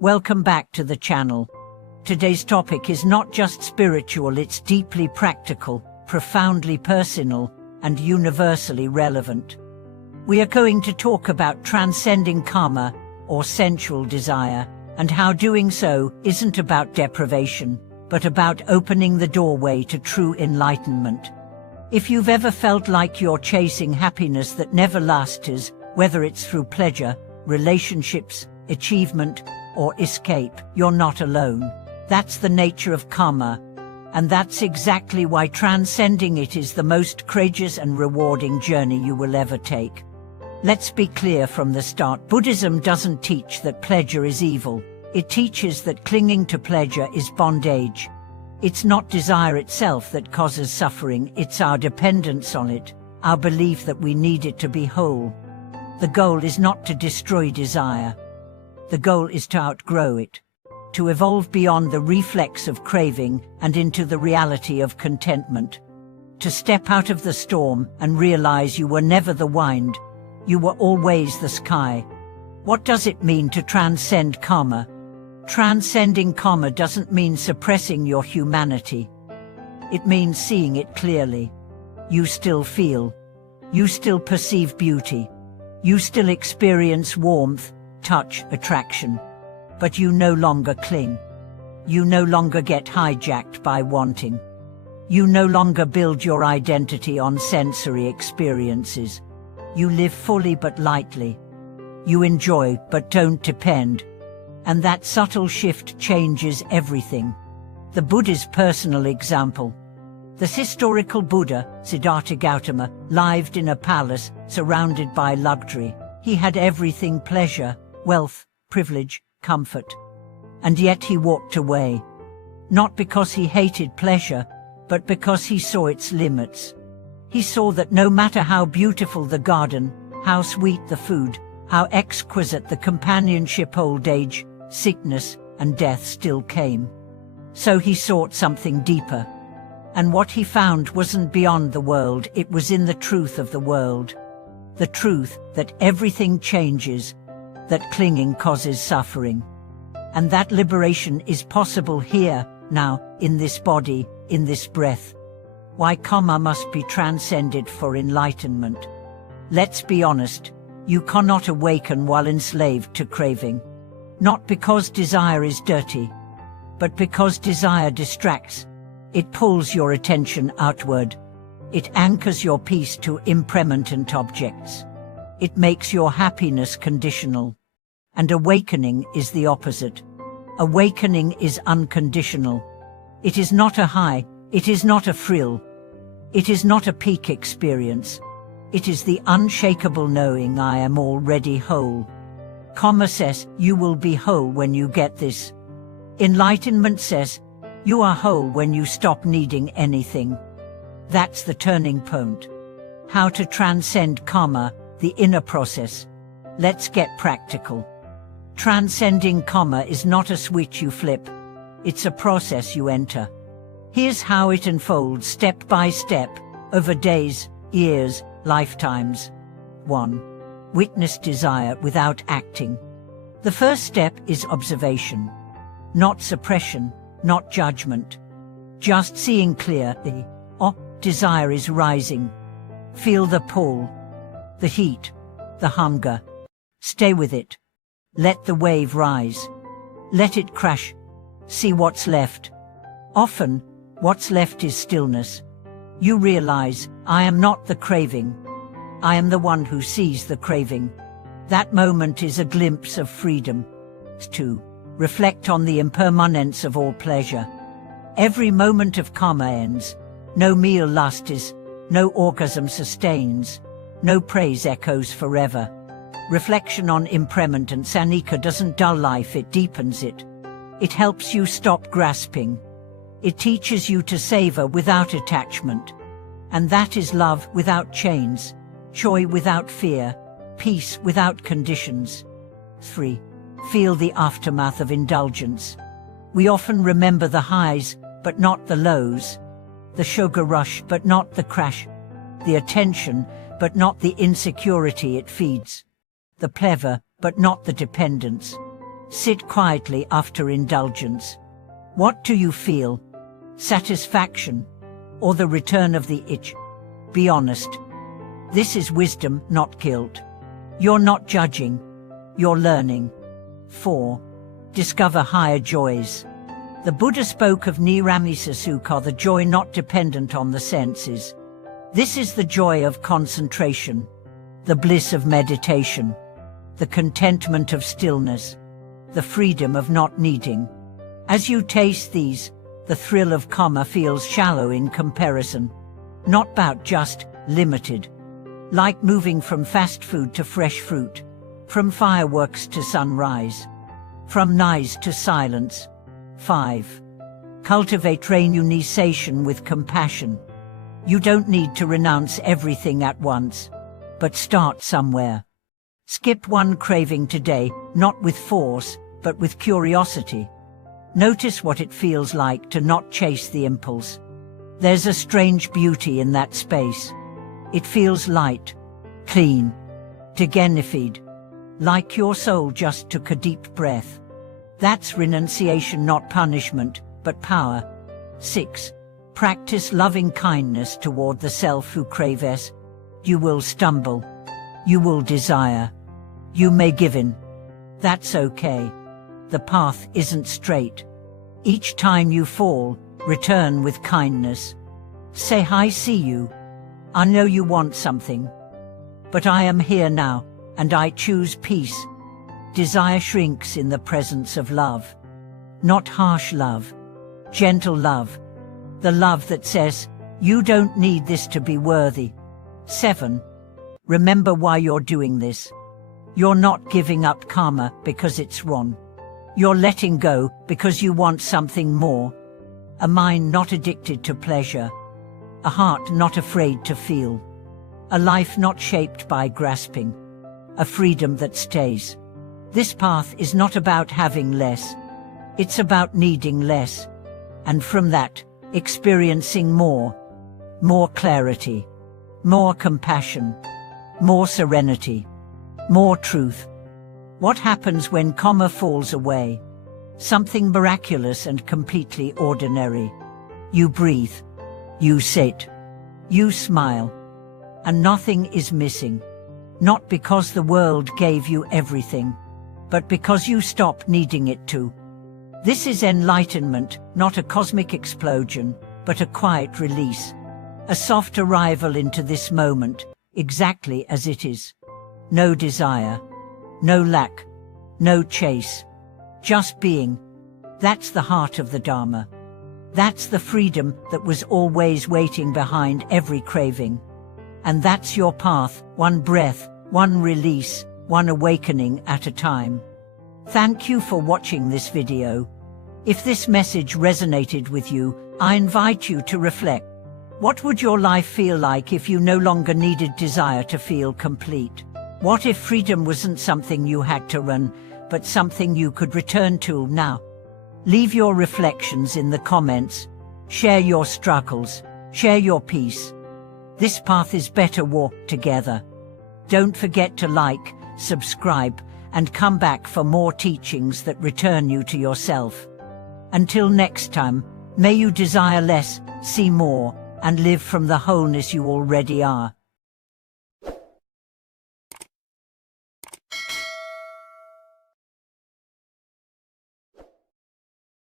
Welcome back to the channel. Today's topic is not just spiritual, it's deeply practical, profoundly personal, and universally relevant. We are going to talk about transcending karma, or sensual desire, and how doing so isn't about deprivation, but about opening the doorway to true enlightenment. If you've ever felt like you're chasing happiness that never lasts, whether it's through pleasure, relationships, achievement, or escape, you're not alone. That's the nature of karma, and that's exactly why transcending it is the most courageous and rewarding journey you will ever take. Let's be clear from the start. Buddhism doesn't teach that pleasure is evil. It teaches that clinging to pleasure is bondage. It's not desire itself that causes suffering, it's our dependence on it, our belief that we need it to be whole. The goal is not to destroy desire. The goal is to outgrow it, to evolve beyond the reflex of craving and into the reality of contentment, to step out of the storm and realize you were never the wind, you were always the sky. What does it mean to transcend karma? Transcending karma doesn't mean suppressing your humanity. It means seeing it clearly. You still feel. You still perceive beauty. You still experience warmth, touch, attraction. But you no longer cling. You no longer get hijacked by wanting. You no longer build your identity on sensory experiences. You live fully but lightly. You enjoy but don't depend. And that subtle shift changes everything. The Buddha's personal example. This historical Buddha, Siddhartha Gautama, lived in a palace surrounded by luxury. He had everything: pleasure, wealth, privilege, comfort. And yet he walked away. Not because he hated pleasure, but because he saw its limits. He saw that no matter how beautiful the garden, how sweet the food, how exquisite the companionship, old age, sickness, and death still came. So he sought something deeper. And what he found wasn't beyond the world, it was in the truth of the world. The truth that everything changes, that clinging causes suffering. And that liberation is possible here, now, in this body, in this breath. Why karma must be transcended for enlightenment. Let's be honest, you cannot awaken while enslaved to craving. Not because desire is dirty, but because desire distracts. It pulls your attention outward. It anchors your peace to impermanent objects. It makes your happiness conditional. And awakening is the opposite. Awakening is unconditional. It is not a high, it is not a thrill. It is not a peak experience. It is the unshakable knowing I am already whole. Karma says, you will be whole when you get this. Enlightenment says, you are whole when you stop needing anything. That's the turning point. How to transcend karma, the inner process. Let's get practical. Transcending karma is not a switch you flip. It's a process you enter. Here's how it unfolds step by step, over days, years, lifetimes. 1. Witness desire without acting. The first step is observation. Not suppression, not judgment. Just seeing clearly. Desire is rising. Feel the pull, the heat, the hunger. Stay with it. Let the wave rise. Let it crash. See what's left. Often, what's left is stillness. You realize, I am not the craving. I am the one who sees the craving. That moment is a glimpse of freedom. 2. Reflect on the impermanence of all pleasure. Every moment of karma ends. No meal lasts, no orgasm sustains, no praise echoes forever. Reflection on impermanence anicca doesn't dull life, it deepens it. It helps you stop grasping. It teaches you to savor without attachment. And that is love without chains, joy without fear, peace without conditions. 3. Feel the aftermath of indulgence. We often remember the highs, but not the lows. The sugar rush, but not the crash. The attention, but not the insecurity it feeds. The pleasure, but not the dependence. Sit quietly after indulgence. What do you feel? Satisfaction? Or the return of the itch? Be honest. This is wisdom, not guilt. You're not judging. You're learning. 4. Discover higher joys. The Buddha spoke of Niramisa Sukha, the joy not dependent on the senses. This is the joy of concentration, the bliss of meditation, the contentment of stillness, the freedom of not needing. As you taste these, the thrill of karma feels shallow in comparison, not about just limited. Like moving from fast food to fresh fruit, from fireworks to sunrise, from noise to silence. 5. Cultivate renunciation with compassion. You don't need to renounce everything at once, but start somewhere. Skip one craving today, not with force, but with curiosity. Notice what it feels like to not chase the impulse. There's a strange beauty in that space. It feels light, clean, dignified, like your soul just took a deep breath. That's renunciation, not punishment, but power. 6. Practice loving kindness toward the self who craves. You will stumble. You will desire. You may give in. That's okay. The path isn't straight. Each time you fall, return with kindness. Say, I see you. I know you want something. But I am here now, and I choose peace. Desire shrinks in the presence of love. Not harsh love. Gentle love. The love that says, you don't need this to be worthy. 7. Remember why you're doing this. You're not giving up karma because it's wrong. You're letting go because you want something more. A mind not addicted to pleasure. A heart not afraid to feel. A life not shaped by grasping. A freedom that stays. This path is not about having less. It's about needing less. And from that, experiencing more. More clarity. More compassion. More serenity. More truth. What happens when karma falls away? Something miraculous and completely ordinary. You breathe. You sit. You smile. And nothing is missing. Not because the world gave you everything, but because you stop needing it to. This is enlightenment, not a cosmic explosion, but a quiet release. A soft arrival into this moment, exactly as it is. No desire. No lack. No chase. Just being. That's the heart of the Dharma. That's the freedom that was always waiting behind every craving. And that's your path, one breath, one release, one awakening at a time. Thank you for watching this video. If this message resonated with you, I invite you to reflect. What would your life feel like if you no longer needed desire to feel complete? What if freedom wasn't something you had to run, but something you could return to now? Leave your reflections in the comments. Share your struggles. Share your peace. This path is better walked together. Don't forget to like, subscribe, and come back for more teachings that return you to yourself. Until next time, may you desire less, see more, and live from the wholeness you already are.